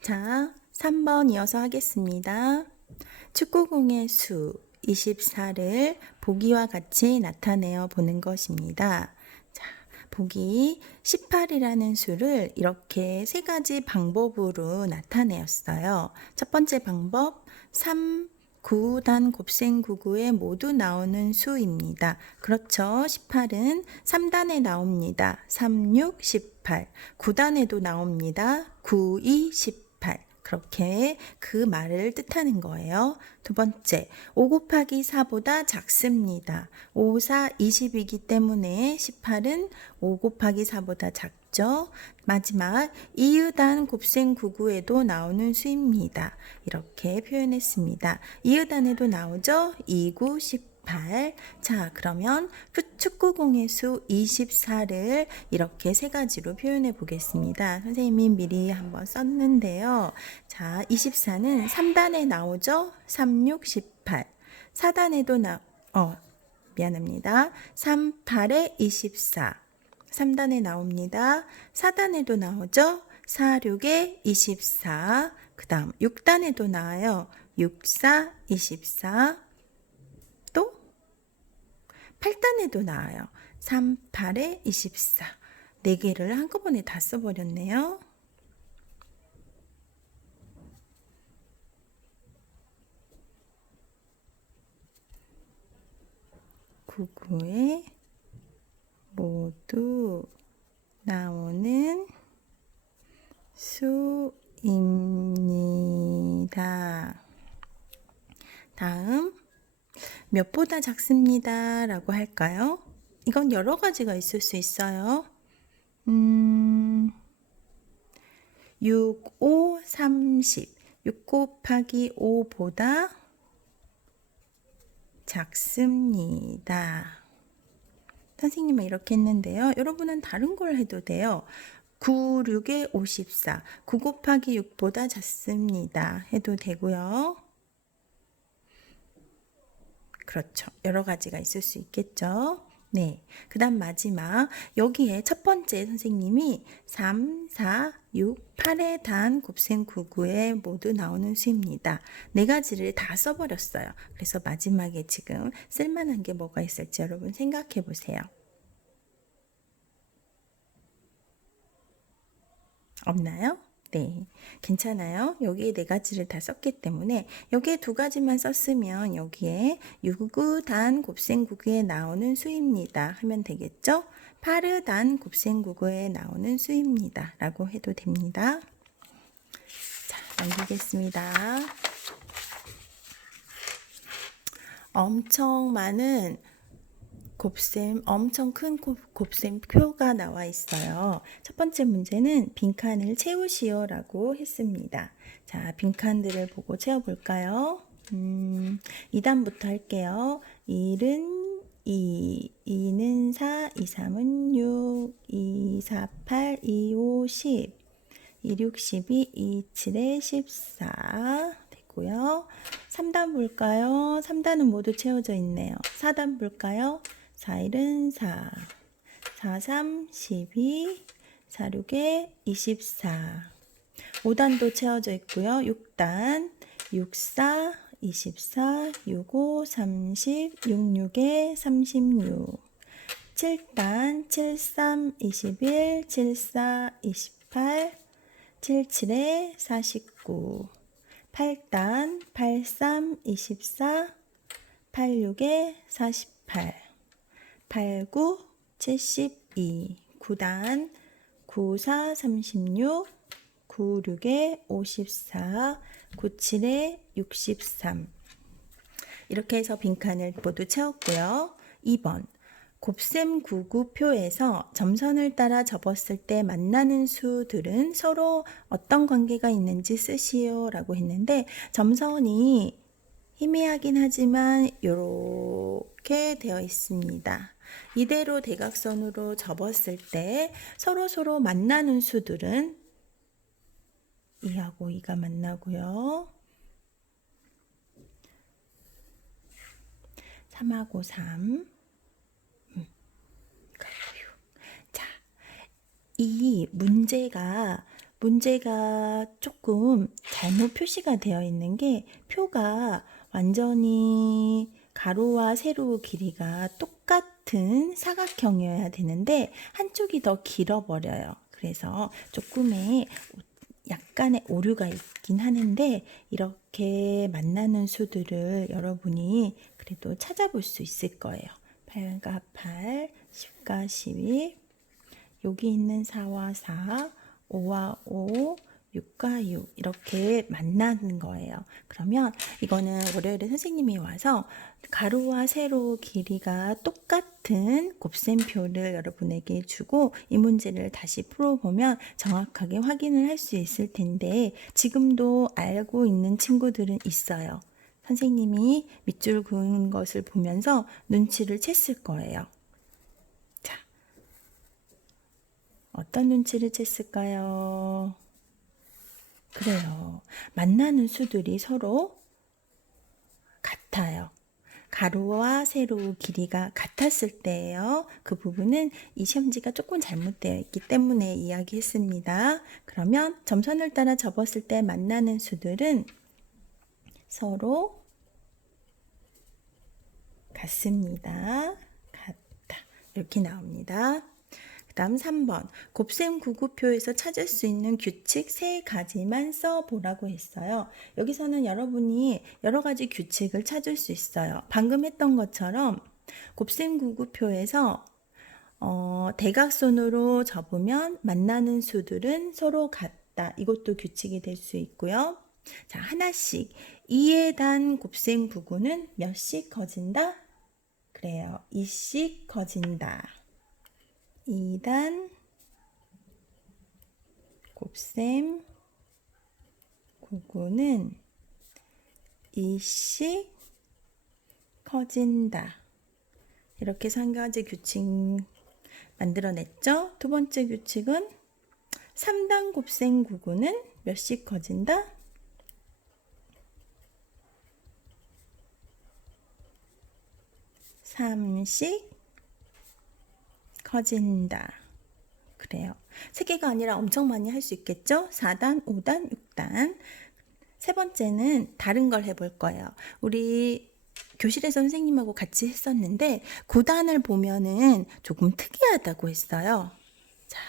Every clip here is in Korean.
자, 3번 이어서 하겠습니다. 축구공의 수 24를 보기와 같이 나타내어 보는 것입니다. 자, 보기 18이라는 수를 이렇게 세 가지 방법으로 나타내었어요. 첫 번째 방법 3, 9단 곱셈 99에 모두 나오는 수입니다. 그렇죠. 18은 3단에 나옵니다. 3, 6, 18. 9단에도 나옵니다. 9, 2, 18. 그렇게 그 말을 뜻하는 거예요. 두 번째, 5 곱하기 4보다 작습니다. 5, 4, 20이기 때문에 18은 5 곱하기 4보다 작죠. 마지막, 이으단 곱셈 99에도 나오는 수입니다. 이렇게 표현했습니다. 이으단에도 나오죠. 2, 9, 18. 자, 그러면 축구공의 수 24를 이렇게 세 가지로 표현해 보겠습니다. 선생님이 미리 한번 썼는데요. 자, 24는 3단에 나오죠? 3, 6, 18. 4단에도 미안합니다. 3, 8에 24. 3단에 나옵니다. 4단에도 나오죠? 4, 6에 24. 그 다음 6단에도 나와요. 6, 4, 24. 또 8단에도 나와요. 3, 8에 24. 4개를 한꺼번에 다 써버렸네요. 99에 모두 나오는 수입니다. 다음 몇보다 작습니다 라고 할까요? 이건 여러 가지가 있을 수 있어요. 6, 5, 30. 6 곱하기 5보다 작습니다. 선생님은 이렇게 했는데요. 여러분은 다른 걸 해도 돼요. 9, 6에 54. 9 곱하기 6보다 작습니다. 해도 되고요. 그렇죠. 여러 가지가 있을 수 있겠죠. 네. 그 다음 마지막. 여기에 첫 번째 선생님이 3, 4, 6, 8의 단 곱셈 99에 모두 나오는 수입니다. 네 가지를 다 써버렸어요. 그래서 마지막에 지금 쓸만한 게 뭐가 있을지 여러분 생각해 보세요. 없나요? 네, 괜찮아요. 여기에 네 가지를 다 썼기 때문에 여기에 두 가지만 썼으면 여기에 유구단 곱셈구구에 나오는 수입니다 하면 되겠죠? 파르단 곱셈구구에 나오는 수입니다 라고 해도 됩니다. 자, 넘기겠습니다. 엄청 많은 곱셈, 엄청 큰 곱셈 표가 나와 있어요. 첫 번째 문제는 빈칸을 채우시오 라고 했습니다. 자, 빈칸들을 보고 채워볼까요? 2단부터 할게요. 1은 2, 2는 4, 2, 3은 6, 2, 4, 8, 2, 5, 10, 2, 6, 12, 2, 7에 14 됐고요. 3단 볼까요? 3단은 모두 채워져 있네요. 4단 볼까요? 4, 1은 4, 4, 3, 12, 4, 6에 24. 5단도 채워져 있고요. 6단, 6, 4, 24, 6, 5, 30, 6, 6에 36. 7단, 7, 3, 21, 7, 4, 28, 7, 7에 49. 8단, 8, 3, 24, 8, 6에 48. 8, 9, 72. 9단, 9, 4, 36, 9, 6에 54, 9, 7에 63. 이렇게 해서 빈칸을 모두 채웠고요. 2번. 곱셈 99표에서 점선을 따라 접었을 때 만나는 수들은 서로 어떤 관계가 있는지 쓰시오 라고 했는데 점선이 희미하긴 하지만 이렇게 되어 있습니다. 이대로 대각선으로 접었을 때 서로 만나는 수들은 2하고 2가 만나고요. 3하고 3. 자, 이 문제가 문제가 조금 잘못 표시가 되어 있는 게 표가 완전히 가로와 세로 길이가 똑같은 사각형이어야 되는데 한쪽이 더 길어버려요. 그래서 조금의 약간의 오류가 있긴 하는데 이렇게 만나는 수들을 여러분이 그래도 찾아볼 수 있을 거예요. 8과 8, 10과 12, 여기 있는 4와 4, 5와 5, 6과 6 이렇게 만나는 거예요. 그러면 이거는 월요일에 선생님이 와서 가로와 세로 길이가 똑같은 곱셈표를 여러분에게 주고 이 문제를 다시 풀어보면 정확하게 확인을 할 수 있을 텐데 지금도 알고 있는 친구들은 있어요. 선생님이 밑줄 그은 것을 보면서 눈치를 챘을 거예요. 자, 어떤 눈치를 챘을까요? 그래요. 만나는 수들이 서로 같아요. 가로와 세로 길이가 같았을 때예요. 그 부분은 이 시험지가 조금 잘못되어 있기 때문에 이야기했습니다. 그러면 점선을 따라 접었을 때 만나는 수들은 서로 같습니다. 같다. 이렇게 나옵니다. 그 다음 3번 곱셈 구구표에서 찾을 수 있는 규칙 3가지만 써보라고 했어요. 여기서는 여러분이 여러 가지 규칙을 찾을 수 있어요. 방금 했던 것처럼 곱셈 구구표에서 대각선으로 접으면 만나는 수들은 서로 같다. 이것도 규칙이 될 수 있고요. 자, 하나씩 2의 단 곱셈 구구는 몇씩 커진다? 그래요. 2씩 커진다. 2단 곱셈 구구는 2씩 커진다. 이렇게 해서 한 가지 규칙 만들어냈죠. 두 번째 규칙은 3단 곱셈 구구는 몇씩 커진다? 3씩 커진다. 그래요. 3개가 아니라 엄청 많이 할 수 있겠죠? 4단, 5단, 6단. 세 번째는 다른 걸 해볼 거예요. 우리 교실에서 선생님하고 같이 했었는데 9단을 보면은 조금 특이하다고 했어요. 자,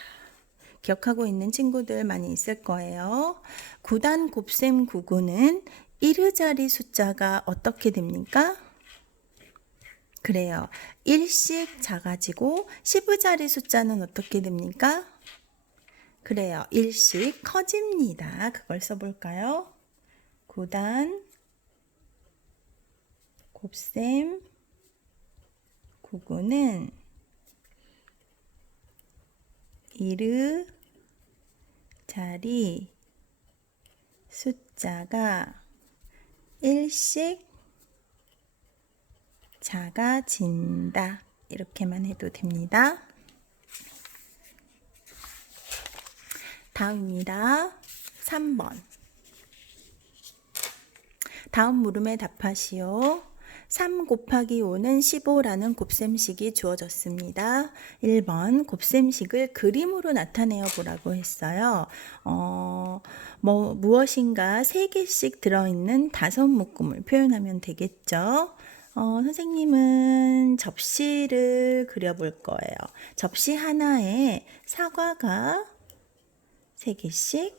기억하고 있는 친구들 많이 있을 거예요. 9단 곱셈 구구는 1의자리 숫자가 어떻게 됩니까? 그래요. 1씩 작아지고 10의자리 숫자는 어떻게 됩니까? 그래요. 1씩 커집니다. 그걸 써볼까요? 9단 곱셈 구구는 1의 자리 숫자가 1씩 작아진다. 이렇게만 해도 됩니다. 다음입니다. 3번. 다음 물음에 답하시오. 3 곱하기 5는 15라는 곱셈식이 주어졌습니다. 1번 곱셈식을 그림으로 나타내어 보라고 했어요. 무엇인가 3개씩 들어있는 5묶음을 표현하면 되겠죠. 선생님은 접시를 그려볼 거예요. 접시 하나에 사과가 3개씩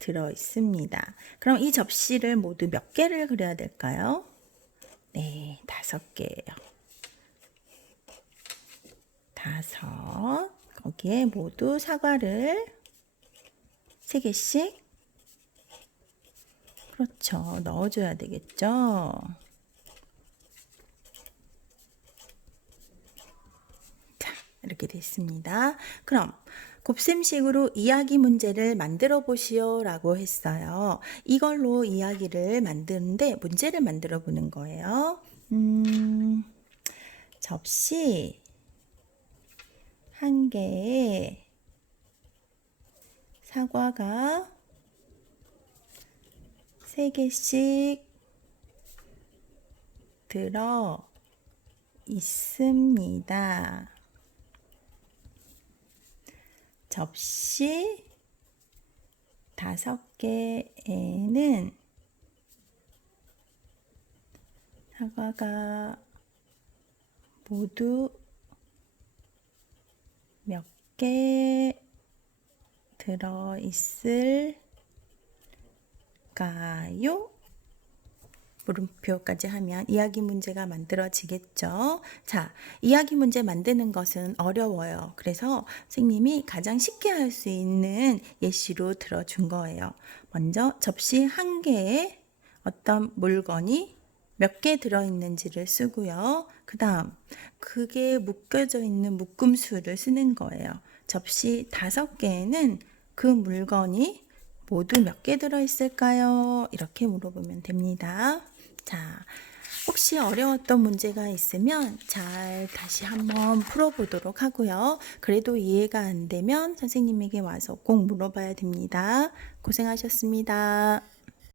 들어있습니다. 그럼 이 접시를 모두 몇 개를 그려야 될까요? 네, 5개예요. 5. 거기에 모두 사과를 3개씩 그렇죠. 넣어줘야 되겠죠. 자, 이렇게 됐습니다. 그럼 곱셈식으로 이야기 문제를 만들어 보시오 라고 했어요. 이걸로 이야기를 만드는데 문제를 만들어 보는 거예요. 접시 한 개에 사과가 3개씩 들어 있습니다. 접시 5개에는 사과가 모두 몇 개 들어있을까요? 물음표까지 하면 이야기 문제가 만들어지겠죠. 자, 이야기 문제 만드는 것은 어려워요. 그래서 선생님이 가장 쉽게 할 수 있는 예시로 들어준 거예요. 먼저 접시 한 개에 어떤 물건이 몇 개 들어있는지를 쓰고요. 그 다음, 그게 묶여져 있는 묶음수를 쓰는 거예요. 접시 5개에는 그 물건이 모두 몇 개 들어있을까요? 이렇게 물어보면 됩니다. 자, 혹시 어려웠던 문제가 있으면 잘 다시 한번 풀어보도록 하고요. 그래도 이해가 안 되면 선생님에게 와서 꼭 물어봐야 됩니다. 고생하셨습니다.